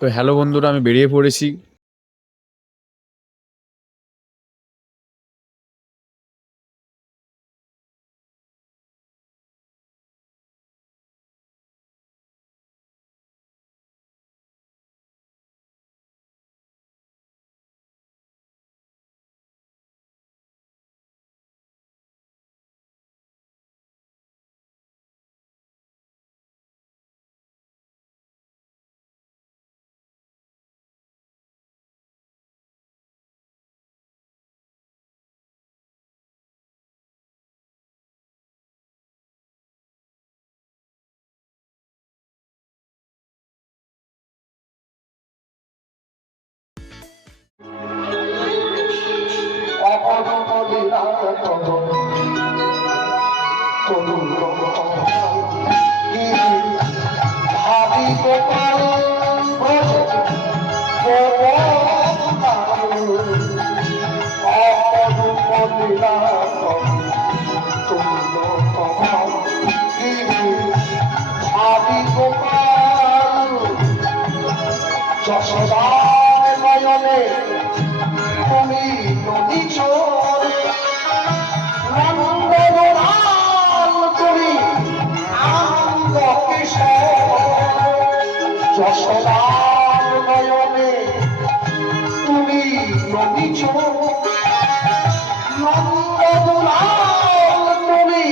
তো হ্যালো বন্ধুরা, আমি বেরিয়ে পড়েছি। যশোদার নয়নে তুমি নদী চোর, নন্দলাল তুমি আনন্দ কিশোর। যশোদার নয়নে তুমি নদী চোর, নন্দলাল তুমি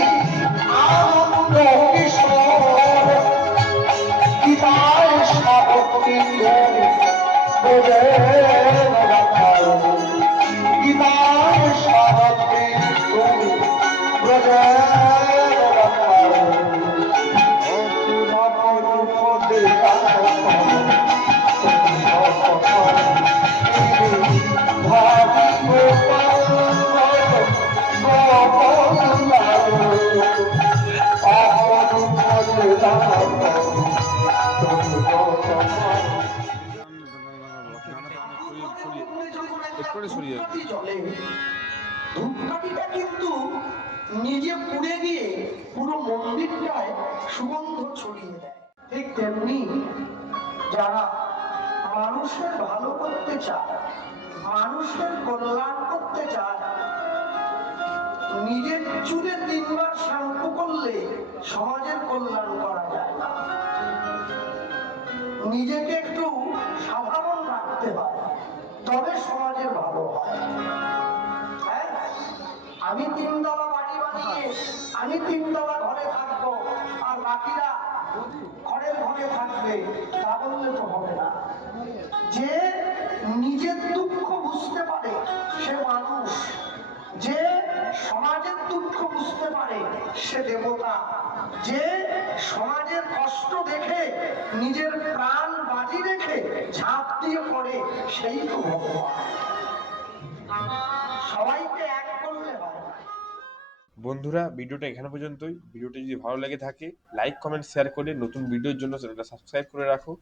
আনন্দ কিশোর। গীতায় সাবতী বোঝে গীতায় সাবতী বোঝে ধূপকাঠিটা কিন্তু নিজে পুড়ে গিয়ে পুরো মন্দিরটায় সুগন্ধ ছড়িয়ে দেয়। ঠিক তেমনি যারা মানুষের ভালো করতে চায়, মানুষের কল্যাণ করতে চায়, নিজের চুলে 3 বার শ্যাম্পু করলে সমাজের কল্যাণ করা যায় না। নিজেকে একটু সাধারণ রাখতে হয়, তবে সমাজের ভালো হয়। আমি 3 তলা বাড়ি বানিয়ে আমি 3 তলা ঘরে থাকবো আর বাকিরা ঘরের ঘরে থাকবে, তা বললে তো হবে না। যে নিজের দুঃখ বুঝতে পারে সে মানুষ, যে সমাজের দুঃখ বুঝতে পারে সে দেবতা, যে সমাজের কষ্ট দেখে নিজের প্রাণ বাজি রেখে ঝাঁপ দিয়ে পড়ে সেই তো ভগবান। সবাইকে এক করলে হয়। বন্ধুরা, ভিডিওটা এখানে পর্যন্তই। ভিডিওটি যদি ভালো লেগে থাকে লাইক কমেন্ট শেয়ার করে নতুন ভিডিওর জন্য চ্যানেলটা সাবস্ক্রাইব করে রাখো।